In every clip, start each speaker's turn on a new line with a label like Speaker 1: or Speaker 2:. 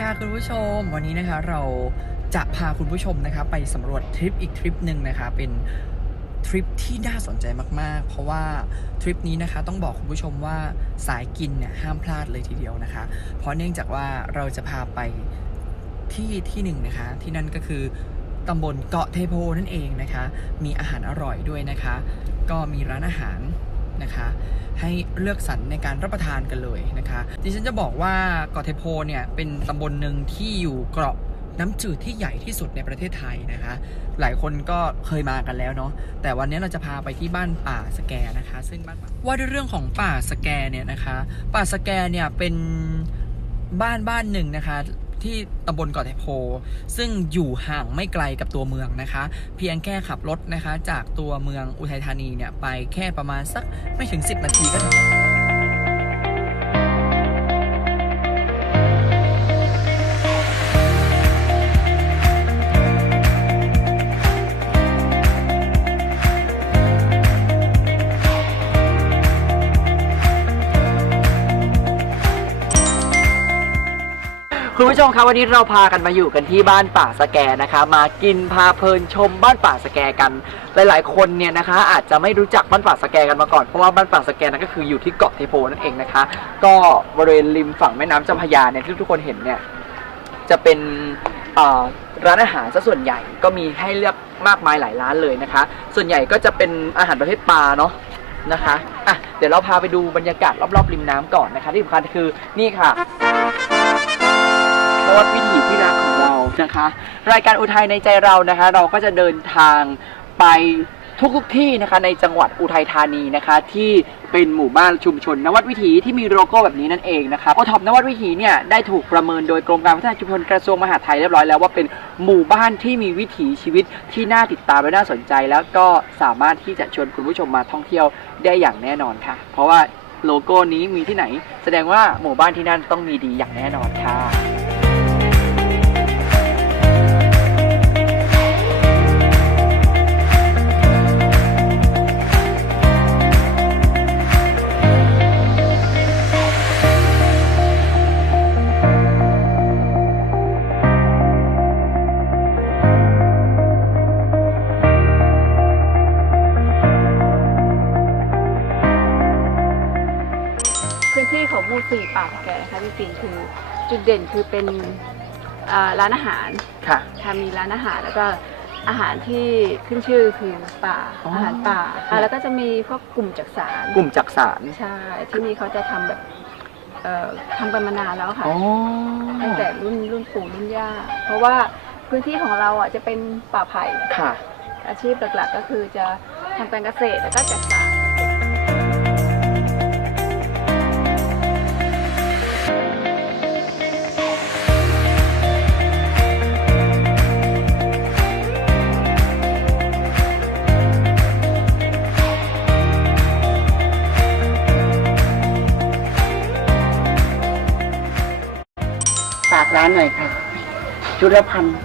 Speaker 1: ค่ะคุณผู้ชม วันนี้นะคะเราจะพาคุณผู้ชมนะคะไปสำรวจทริปอีกทริปหนึ่งนะคะเป็นทริปที่น่าสนใจมาก ๆ เพราะว่าทริปนี้นะคะต้องบอกคุณผู้ชมว่าสายกินเนี่ยห้ามพลาดเลยทีเดียวนะคะ เพราะเนื่องจากว่าเราจะพาไปที่ที่หนึ่งนะคะ ที่นั่นก็คือตำบลเกาะเทโพนั่นเองนะคะ มีอาหารอร่อยด้วยนะคะ ก็มีร้านอาหาร นะคะ ให้เลือกสรรในการรับประทานกันเลยนะคะดิฉันจะบอกว่าเกาะเทโพเนี่ยเป็นตำบลหนึ่งที่อยู่เกาะน้ำจืดที่ใหญ่ที่สุดในประเทศไทยนะคะ หลายคนก็เคยมากันแล้วเนาะ แต่วันนี้เราจะพาไปที่บ้านป่าสแกนะคะ ซึ่งบ้านป่าว่าด้วยเรื่องของป่าสแกเนี่ยนะคะ ป่าสแกเนี่ยเป็นบ้านบ้านหนึ่งนะคะ ที่ตำบลเกาะเทโพ ซึ่งอยู่ห่างไม่ไกลกับตัวเมืองนะคะ เพียงแค่ขับรถนะคะ จากตัวเมืองอุทัยธานีเนี่ยไปแค่ประมาณสักไม่ถึง 10 นาทีก็ถึง คุณผู้ชมครับวันนี้เราพากันมาอยู่กันที่บ้านป่าสแกนะคะมากินพาเพลินชมบ้านป่าสแกกัน หลายๆ คนเนี่ยนะคะ อาจจะไม่รู้จักบ้านป่าสแกกันมาก่อนเพราะว่าบ้านป่าสแกนั้นก็คืออยู่ที่เกาะเทโพนั่นเองนะคะ ก็บริเวณริมฝั่งแม่น้ำเจ้าพระยาเนี่ยที่ทุกคนเห็นเนี่ยจะเป็นร้านอาหารซะส่วนใหญ่ก็มีให้เลือกมากมายหลายร้านเลยนะคะ ส่วนใหญ่ก็จะเป็นอาหารประเภทปลาเนาะนะคะอะเดี๋ยวเราพาไปดูบรรยากาศรอบๆริมน้ำก่อนนะคะ ที่สำคัญคือนี่ค่ะ นวัดวิถีที่รักของเรานะคะ รายการอุทัยในใจเรานะคะ เราก็จะเดินทางไปทุกทุกที่นะคะในจังหวัดอุทัยธานีนะคะ ที่เป็นหมู่บ้านชุมชนนวัดวิถีที่มีโลโก้แบบนี้นั่นเองนะคะโอท็อปนวัดวิถีเนี่ยได้ถูกประเมินโดยกรมการพัฒนาชุมชนกระทรวงมหาดไทยเรียบร้อยแล้วว่าเป็นหมู่บ้านที่มีวิถีชีวิตที่น่าติดตามและน่าสนใจ แล้วก็สามารถที่จะชวนคุณผู้ชมมาท่องเที่ยวได้อย่างแน่นอนค่ะ เพราะว่าโลโก้นี้มีที่ไหน แสดงว่าหมู่บ้านที่นั่นต้องมีดีอย่างแน่นอนค่ะ
Speaker 2: ดเด่นคือเป็นอ่าร้านอาหาร
Speaker 1: ค่ะ
Speaker 2: ค่ะมีร้านอาหารแล้วก็อาหารที่ขึ้นชื่อคือป่า
Speaker 1: อ๋ออ
Speaker 2: อาหารป่าอ่าแล้วก็จะมีพวกกลุ่มจักสาร
Speaker 1: กลุ่มจักสาร
Speaker 2: ใช่ที่นี่เขาจะทำแบบเอ่อทำกันมานานแล้วค่ะ
Speaker 1: อ๋อ
Speaker 2: ตั้งแต่รุ่นรุ่นปู่รุ่นย่า เพราะว่าพื้นที่ของเราอะจะเป็นป่าไผ่
Speaker 1: ค่ะ
Speaker 2: อาชีพหลักๆก็คือจะทำการเกษตรแล้วก็จักสาร
Speaker 3: จุลพันธ์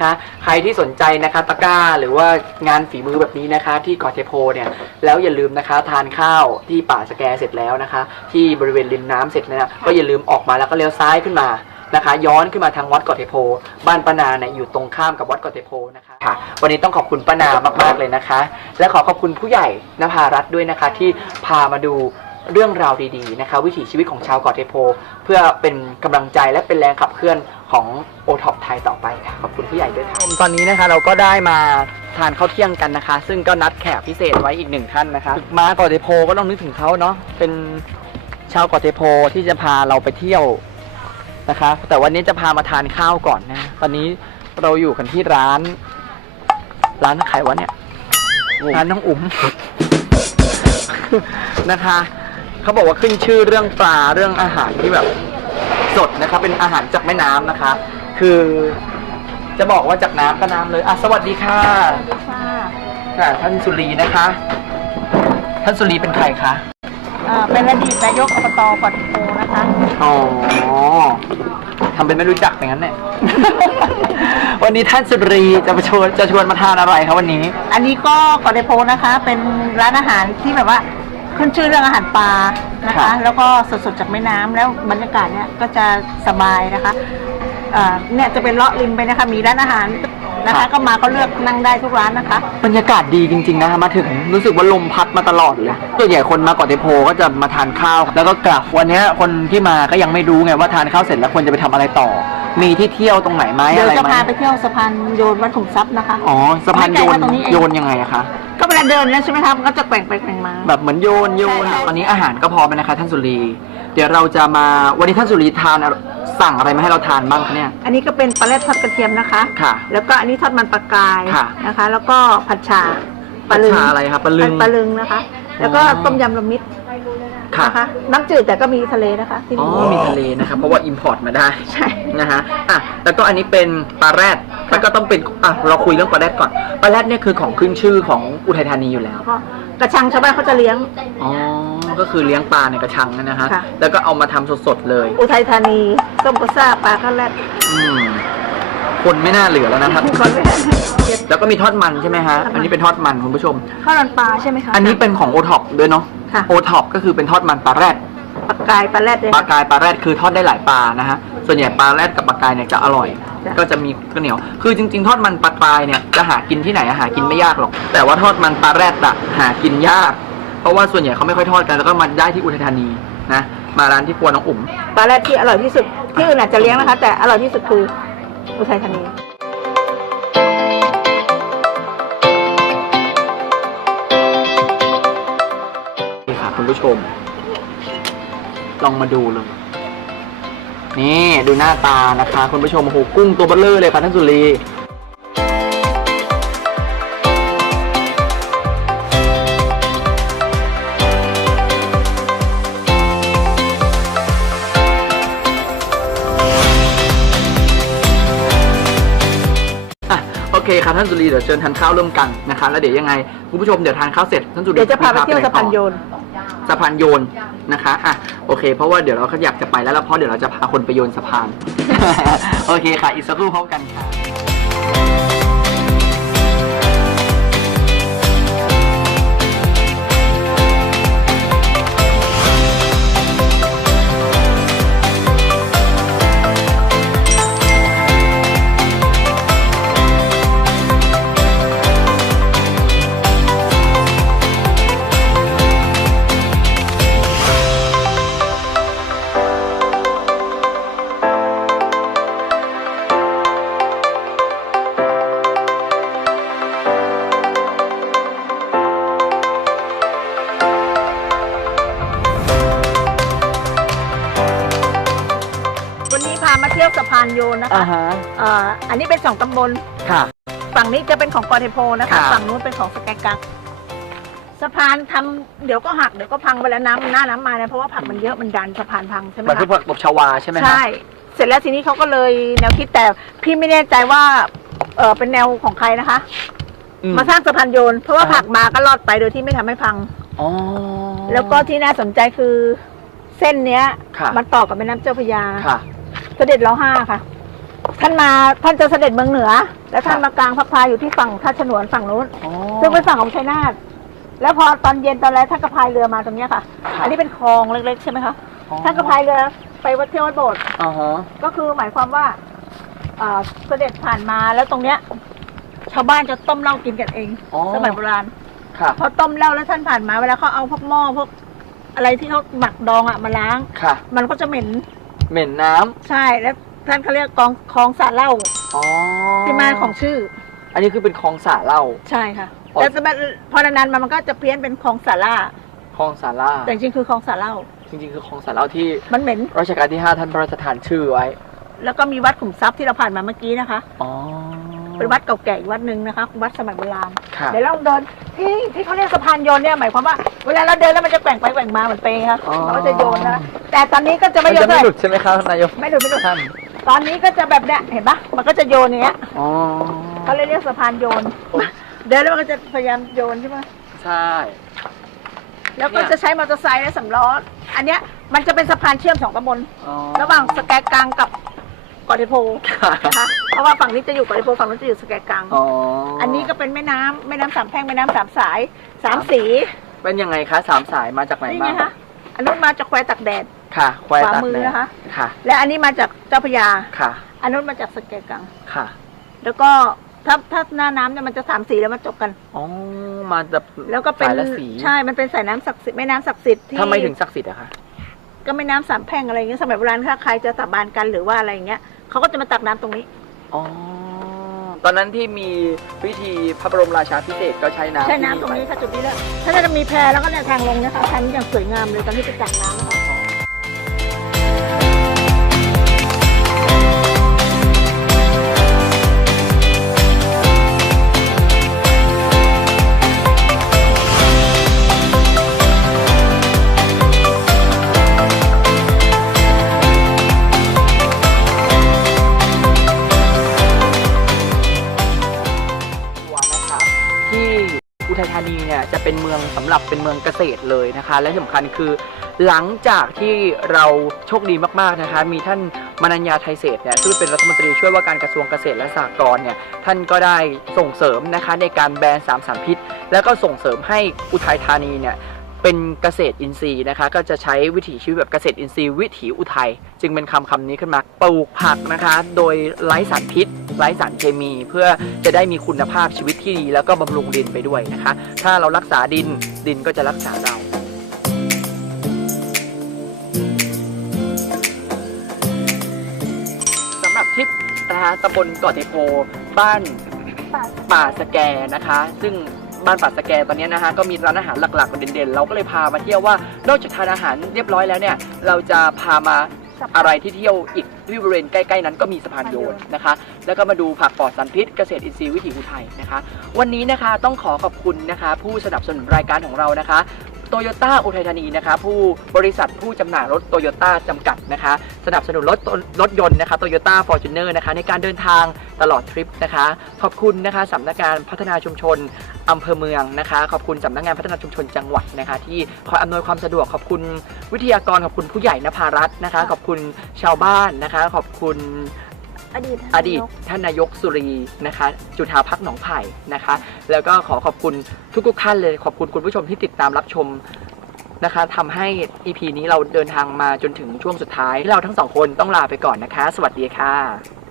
Speaker 1: คะใครที่สนใจนะคะตะกร้าหรือว่างานฝีมือแบบนี้นะคะ ที่เกาะเทโพเนี่ยแล้วอย่าลืมนะคะ ทานข้าวที่ป่าสแกเสร็จแล้วนะคะ ที่บริเวณริมน้ำเสร็จนะก็อย่าลืมออกมาแล้วก็เลี้ยวซ้ายขึ้นมานะคะ ย้อนขึ้นมาทางวัดเกาะเทโพ บ้านป้านาเนี่ยอยู่ตรงข้ามกับวัดเกาะเทโพนะคะค่ะ วันนี้ต้องขอบคุณป้านามากๆเลยนะคะ และขอขอบคุณผู้ใหญ่นภารัตน์ด้วยนะคะ ที่พามาดูเรื่องราวดีๆนะคะ วิถีชีวิตของชาวเกาะเทโพ เพื่อเป็นกำลังใจและเป็นแรงขับเคลื่อน ของโอท็อปไทยต่อไปค่ะขอบคุณผู้ใหญ่ด้วยค่ะตอนนี้นะคะเราก็ได้มาทานข้าวเที่ยงกันนะคะ ซึ่งก็นัดแขกพิเศษไว้อีกหนึ่งท่านนะคะ มาเกาะเทโพก็ต้องนึกถึงเขาเนาะเป็นชาวเกาะเทโพที่จะพาเราไปเที่ยวนะคะ แต่วันนี้จะพามาทานข้าวก่อนนะ ตอนนี้เราอยู่กันที่ร้าน ร้านขายวะเนี่ยร้านน้องอุ๋ม นะคะ เขาบอกว่าขึ้นชื่อเรื่องปลาเรื่องอาหารที่แบบ สดนะคะ เป็นอาหารจากแม่น้ำนะคะ คือจะบอกว่าจากน้ำก็น้ำเลยอะสวัสดีค่ะ
Speaker 2: ค่ะ
Speaker 1: ค่ะ ท่านสุรีนะคะ ท่านสุรีเป็นใครคะ
Speaker 2: เป็นอดีตนายกอบตปอดโพนะคะ
Speaker 1: อ๋อทำเป็นไม่รู้จักอย่างนั้นเนี่ย วันนี้ท่านสุรีจะมาชวนจะชวนมาทานอะไรครับวันนี้
Speaker 3: อันนี้ก็กอเดโพนะคะ เป็นร้านอาหารที่แบบว่า
Speaker 4: ขึ้นชื่อเรื่องอาหารปลานะ
Speaker 1: ครั
Speaker 4: คะ
Speaker 1: บ
Speaker 4: แล้วก็สดๆจากแม่น้ำแล้วบรรยากาศเนี่ยก็จะสบายนะคะเอ่อเนี่ยจะเป็นเลาะริมไปนะคะ มีร้านอาหารนะคะ ก็มาก็เลือกนั่งได้ทุกร้านนะคะ
Speaker 1: บรรยากาศดีจริง ๆ นะคะมาถึงรู้สึกว่าลมพัดมาตลอดเลยส่วนใหญ่คนมาเกาะเทโพก็จะมาทานข้าว แล้วก็กลับวันเนี้ยคนที่มาก็ยังไม่รู้ไงว่าทานข้าวเสร็จแล้วควรจะไปทำอะไรต่อ มีที่เที่ยวตรงไหนไหม
Speaker 4: เดี๋ย
Speaker 1: อะ
Speaker 4: ว
Speaker 1: ไร
Speaker 4: จะ
Speaker 1: ไหม
Speaker 4: พาไปเที่ยวสะพานโยนวัดขุมทรัพย์นะคะ
Speaker 1: อ๋อสะพานโย
Speaker 4: ไม่ไกล
Speaker 1: น
Speaker 4: ค่ะตรงนี้เอง
Speaker 1: โยนยังไงอะคะ
Speaker 4: ก็เวลาเดินแล้วใช่ไหมคะมันก็จะแกว่งไปแกว่งมา
Speaker 1: แบบเหมือนโยนโยน
Speaker 4: ใช่ใช่
Speaker 1: ตอนนี้อาหารก็พร้อมแล้วนะคะท่านสุรี เดี๋ยวเราจะมาวันนี้ท่านสุรีทานอะไรสั่งอะไรมาให้เราทานบ้างคะเนี่ย
Speaker 4: อันนี้ก็เป็นปลาแรดทอดกระเทียมนะคะ
Speaker 1: ค่ะ
Speaker 4: แล้วก็อันนี้ทอดมันปลากาย
Speaker 1: ค่ะ
Speaker 4: นะคะ แล้วก็ผัดฉ่า
Speaker 1: ผัดฉ่าอะไรครับปลาลึง
Speaker 4: ปลาลึงนะคะ แล้วก็
Speaker 1: อ๋อ
Speaker 4: ต้มยำรวมมิตร
Speaker 1: ค่ะ
Speaker 4: นะคะ น้ำจืดแต่ก็มีทะเลนะคะที่
Speaker 1: อ๋อ
Speaker 4: นี่
Speaker 1: มีทะเลนะครับ เพราะว่าอิมพอร์ตมาได้
Speaker 4: ใช่
Speaker 1: นะฮะอะแล้วก็อันนี้เป็นปลาแรดแล้วก็ต้องเป็นอะเราคุยเรื่องปลาแรดก่อนปลาแรดเนี่ยคือของขึ้นชื่อของอุทัยธานีอยู่แล้ว
Speaker 4: แล้วก็กระชังชาวบ้านเขาจะเลี้ยง
Speaker 1: อ๋อ ก็คือเลี้ยงปลาในกระชังนั่นนะฮะ
Speaker 4: ค่ะ
Speaker 1: แล้วก็เอามาทำสดๆเลย
Speaker 4: อุทัยธานีส้มกระซ่าปลาข้าวแรด
Speaker 1: อืม คนไม่น่าเหลือแล้วนะครับ
Speaker 4: คนไม่ได้
Speaker 1: แล้วก็มีทอดมันใช่ไหมฮะ อันนี้เป็นทอดมันคุณผู้ชม
Speaker 4: ข้าวรันปลาใช่ไหมคะ
Speaker 1: อันนี้เป็นของโอท็อปด้วยเนาะ
Speaker 4: ค่ะ
Speaker 1: โอท็อปก็คือเป็นทอดมันปลาแรด
Speaker 4: ปลากายปลาแรดเลย
Speaker 1: ปลากายปลาแรดคือทอดได้หลายปลานะฮะส่วนใหญ่ปลาแรดกับปลากายเนี่ยจะอร่อย
Speaker 4: จ้ะ
Speaker 1: ก็จะมีข้าวเหนียว คือจริง ๆ ทอดมันปลากายเนี่ยจะหากินที่ไหนอะหากินไม่ยากหรอก แต่ว่าทอดมันปลาแรดอะหากินยาก เพราะว่าส่วนใหญ่เขาไม่ค่อยทอดกันแล้วก็มาได้ที่อุทัยธานีนะมาร้านที่ครัวน้องอุ๋ม
Speaker 4: ปลาแรดที่อร่อยที่สุดที่อื่นอาจจะเลี้ยงนะคะ แต่อร่อยที่สุดคืออุทัยธานี
Speaker 1: ค่ะคุณผู้ชม ลองมาดูเลย นี่ดูหน้าตานะคะ คุณผู้ชมโอ้โหกุ้งตัวเบลเลอร์เลยค่ะท่านสุรีอะโอเคค่ะท่านสุรีเดี๋ยวเชิญทานข้าวร่วมกันนะคะ แล้วเดี๋ยวยังไงคุณผู้ชมเดี๋ยวทานข้าวเสร็จท่านสุรี
Speaker 4: เดี๋ยวจะพาไปเที่ยวสะพานโยน
Speaker 1: สะพานโยนนะคะอะโอเค เพราะว่าเดี๋ยวเราก็อยากจะไปแล้วแล้วเพราะเดี๋ยวเราจะพาคนไปโยนสะพาน โอเคค่ะ อีกสักครู่พบกันค่ะ
Speaker 4: นโยนนะคะ
Speaker 1: อ่าฮะ
Speaker 4: เอ่ออันนี้เป็นสองตำบล
Speaker 1: ค่ะ
Speaker 4: ฝั่งนี้จะเป็นของกอเทโพนะ
Speaker 1: ครั
Speaker 4: คะ
Speaker 1: บ
Speaker 4: ฝั่งนู้นเป็นของสแกกังสะพานทำเดี๋ยวก็หักเดี๋ยวก็พังไปแล้วน้ำหน้าน้ำมาเนี่ยเพราะว่าผักมันเยอะมันดันสะพานพังใช่ไหม
Speaker 1: เหมือน
Speaker 4: คะ
Speaker 1: คือพวกตบชวาใช่ไหมคะ
Speaker 4: ใช่ เสร็จแล้วทีนี้เขาก็เลยแนวคิดแต่พี่ไม่แน่ใจว่าเออเป็นแนวของใครนะคะ
Speaker 1: อื
Speaker 4: มาสร้างสะพานโยน เพราะว่า
Speaker 1: อ่า
Speaker 4: ผักมาก็รอดไปโดยที่ไม่ทำให้พัง
Speaker 1: อ๋อ
Speaker 4: แล้วก็ที่น่าสนใจคือเส้นเนี้ย
Speaker 1: ค่ะ
Speaker 4: มันต่อกับแม่น้ำเจ้าพระยา
Speaker 1: ค่ะ
Speaker 4: เสด็จเราห้าค่ะ ท่านมาท่านจะเสด็จเมืองเหนือ แล้วท่าน
Speaker 1: ครับ
Speaker 4: มากลางพักพายอยู่ที่ฝั่งท่าฉนวนฝั่งนู้น
Speaker 1: อ๋อ
Speaker 4: ซึ่งเป็นฝั่งของชัยนาทแล้วพอตอนเย็นตอนแรกท่านก็พายเรือมาตรงเนี้ยค่ะ
Speaker 1: ครับ
Speaker 4: อันนี้เป็นคลองเล็กๆใช่ไหมคะ
Speaker 1: อ๋อ
Speaker 4: ท่านก็พายเรือไปวัดเที่ยววัดโบสถ์
Speaker 1: อ๋อฮะ
Speaker 4: ก็คือหมายความว่าเอ่อเสด็จผ่านมาแล้วตรงเนี้ย ชาวบ้านจะต้มเหล้ากินกันเอง
Speaker 1: อ๋อ
Speaker 4: สมัยโบราณ
Speaker 1: ค่ะ
Speaker 4: พอต้มเหล้าแล้วท่านผ่านมาเวลาเขาเอาพวกหม้อพวกอะไรที่เขาหมักดองอะมาล้าง
Speaker 1: ค่ะ
Speaker 4: มันก็จะเหม็น
Speaker 1: เหม็นน้ำ
Speaker 4: ใช่แล้ว ท่านเขาเรียกกองคลองสาเหล้า
Speaker 1: อ๋อ
Speaker 4: ที่มาของชื่อ
Speaker 1: อันนี้คือเป็นคลองสาเหล้า
Speaker 4: ใช่ค่ะ
Speaker 1: อ๋อ
Speaker 4: แต่สมัยพอนานๆมามันก็จะเพี้ยนเป็นคลองสาล่า
Speaker 1: คลองสาล่า
Speaker 4: แต่จริงๆคือคลองสาเหล้า
Speaker 1: จริงๆ คือคลองสาเหล้าที่
Speaker 4: มันเหม็น
Speaker 1: รัชกาลที่ 5 ท่านพระราชทานชื่อไว้
Speaker 4: แล้วก็มีวัดขุมทรัพย์ที่เราผ่านมาเมื่อกี้นะคะ
Speaker 1: อ๋อ
Speaker 4: เป็นวัดเก่าแก่อีกวัดหนึ่งนะคะ วัดสมัยโบราณ
Speaker 1: ค่ะ
Speaker 4: เดี๋ยวเราเดินที่ที่เขาเรียกสะพานโยนเนี่ยหมายความว่าเวลาเราเดินแล้วมันจะแกว่งไปแกว่งมาเหมือนเปย์ครับ
Speaker 1: อ๋อ
Speaker 4: เราก็จะโยนนะ แต่ตอนนี้ก็จะ
Speaker 1: มั
Speaker 4: ไม่
Speaker 1: น
Speaker 4: โย
Speaker 1: จะ
Speaker 4: นเล
Speaker 1: ไม่
Speaker 4: ย
Speaker 1: หลุดใช่ไหมครับนายก
Speaker 4: ไม่หลุดไม่หลุด
Speaker 1: ท่าน
Speaker 4: ตอนนี้ก็จะแบบเนี้ยเห็นปะมันก็จะโยนอย่างเงี้ย
Speaker 1: อ๋อ
Speaker 4: เขาเลยเรียกสะพานโยน เดินแล้วมันก็จะพยายามโยนใช่ไหม
Speaker 1: ใช่
Speaker 4: แล้วก็
Speaker 1: เนี่ย
Speaker 4: จะใช้มอเตอร์ไซค์และสำล้อ อันเนี้ยมันจะเป็นสะพานเชื่อมสองตำบล
Speaker 1: อ๋อ
Speaker 4: ระหว่างสแกกังกับเกาะเทโพ
Speaker 1: ค่ะ
Speaker 4: นะคะเพราะว่าฝั่งนี้จะอยู่เกาะเทโพฝั่งนู้นจะอยู่สแกกัง
Speaker 1: อ๋อ
Speaker 4: อั
Speaker 1: อั
Speaker 4: นนี้ก็เป็นแม่น้ำแม่น้ำสามแพร่งแม่น้ำสามสายสามสี
Speaker 1: เป็นยังไงคะสามสายมาจากไหน
Speaker 4: นี่
Speaker 1: มา
Speaker 4: ไงคะอันนู้นมาจากแควตากแดด
Speaker 1: ค่ะควาย
Speaker 4: ขวา
Speaker 1: ตัด
Speaker 4: มือ
Speaker 1: แดด
Speaker 4: นะคะ
Speaker 1: ค่ะ
Speaker 4: และอันนี้มาจากเจ้าพระยา
Speaker 1: ค่ะ
Speaker 4: อันนู้นมาจากสแกกัง
Speaker 1: ค่ะ
Speaker 4: แล้วก็ถ้าถ้าหน้าน้ำเนี่ยมันจะสามสีแล้วมาจบกัน
Speaker 1: อ๋อ มาจาก
Speaker 4: แล้วก็เป็น
Speaker 1: สายละสี
Speaker 4: ใช่ มันเป็นสายน้ำศักดิ์สิทธิ์แม่น้ำศักดิ์สิทธิ์ที่
Speaker 1: ทำไมถึงศักดิ์สิทธิ์อะคะ
Speaker 4: ก็แม่น้ำสามแพร่งอะไรอย่างเงี้ยสมัยโบราณถ้าใครจะสาบานกันหรือว่าอะไรอย่างเงี้ยเขาก็จะมาตักน้ำตรงนี้
Speaker 1: อ๋อ ตอนนั้นที่มีพิธีพระบรมราชาพิเศษกก็ใช้น้ำ
Speaker 4: ใช่
Speaker 1: ที่
Speaker 4: น้ำตรงนี้
Speaker 1: ไป
Speaker 4: ค่ะจุดนี้แหละถ้าจะมีแพแล้วก็เนี่ยทางลงนะคะทางนี้อย่างสวยงามเลยตอนที่จะตักน้ำนะคะ
Speaker 1: เนี่ยจะเป็นเมืองสำหรับเป็นเมืองเกษตรเลยนะคะ และที่สำคัญคือหลังจากที่เราโชคดีมากๆนะคะ มีท่านมนัญญาไทยเศษเนี่ยซึ่งเป็นรัฐมนตรีช่วยว่าการกระทรวงเกษตรและสหกรณ์เนี่ยท่านก็ได้ส่งเสริมนะคะในการแบนสามสารพิษ แล้วก็ส่งเสริมให้อุทัยธานีเนี่ยเป็นเกษตรอินทรีย์นะคะ ก็จะใช้วิถีชีวิตแบบเกษตรอินทรีย์ วิถีอุทัยจึงเป็นคำคำนี้ขึ้นมาปลูกผักนะคะ โดยไร้สารพิษ ไร้สารเคมีเพื่อจะได้มีคุณภาพชีวิตที่ดี แล้วก็บำรุงดินไปด้วยนะคะ ถ้าเรารักษาดินดินก็จะรักษาเราสำหรับทริปนะคะตำบลเกาะเทโพบ้านป่าสแกนะคะ ซึ่งบ้านป่าสแกตอนนี้นะคะก็มีร้านอาหารหลักๆเด่นๆ เราก็เลยพามาเที่ยวว่านอกจากทานอาหารเรียบร้อยแล้วเนี่ย เราจะพามา อะไรที่เที่ยวอีกที่บริเวณใกล้ๆนั้นก็มีสะพานโยนนะคะ แล้วก็มาดูผักปลอดสารพิษเกษตรอินทรีย์วิถีอุทัยนะคะ วันนี้นะคะต้องขอขอบคุณนะคะ ผู้สนับสนุนรายการของเรานะคะ โตโยต้าอุทัยธานีนะคะผู้บริษัทผู้จำหน่ายรถโตโยต้าจำกัดนะคะ สนับสนุนรถรถยนต์นะคะโตโยต้าฟอร์จูเนอร์นะคะในการเดินทางตลอดทริปนะคะ ขอบคุณนะคะสำนักงานพัฒนาชุมชนอำเภอเมืองนะคะ ขอบคุณสำนักงานพัฒนาชุมชนจังหวัดนะคะ ที่คอยอำนวยความสะดวกขอบคุณวิทยากรขอบคุณผู้ใหญ่นภารัตน์นะคะ ขอบคุณชาวบ้านนะคะ ขอบคุณ
Speaker 4: อดีต
Speaker 1: อดีตท่านนายกสุรีนะคะ จุฑาพักหนองไผ่นะคะ แล้วก็ขอขอบคุณทุกๆท่านเลยขอบคุณคุณผู้ชมที่ติดตามรับชมนะคะทำให้ EP นี้เราเดินทางมาจนถึงช่วงสุดท้าย เราทั้งสองคนต้องลาไปก่อนนะคะ สวัสดีค่ะ